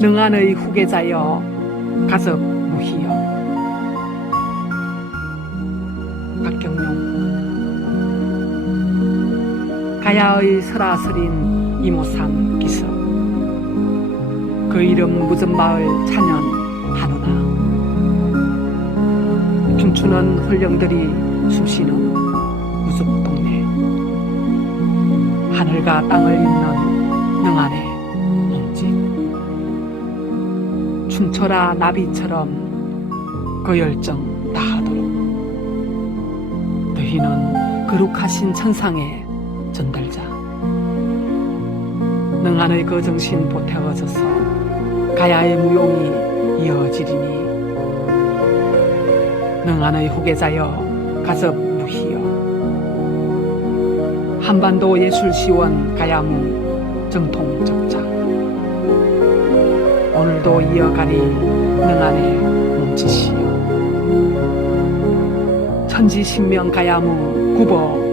능한의 후계자여 가섭 무희여. 박경룡. 가야의 설아설인 이모삼 기습 그 이름 무전마을 찬연 한우나. 춤추는 훈령들이 숨쉬는 우습 동네. 하늘과 땅을 잇는 능한의 춤춰라 나비처럼 그 열정 다하도록. 너희는 거룩하신 천상의 전달자. 능한의 그 정신 보태어져서 가야의 무용이 이어지리니. 능한의 후계자여 가섭 무희여. 한반도 예술시원 가야무 정통적자 오늘도 이어가리 능한의 몸짓이여 천지신명 가야무 구보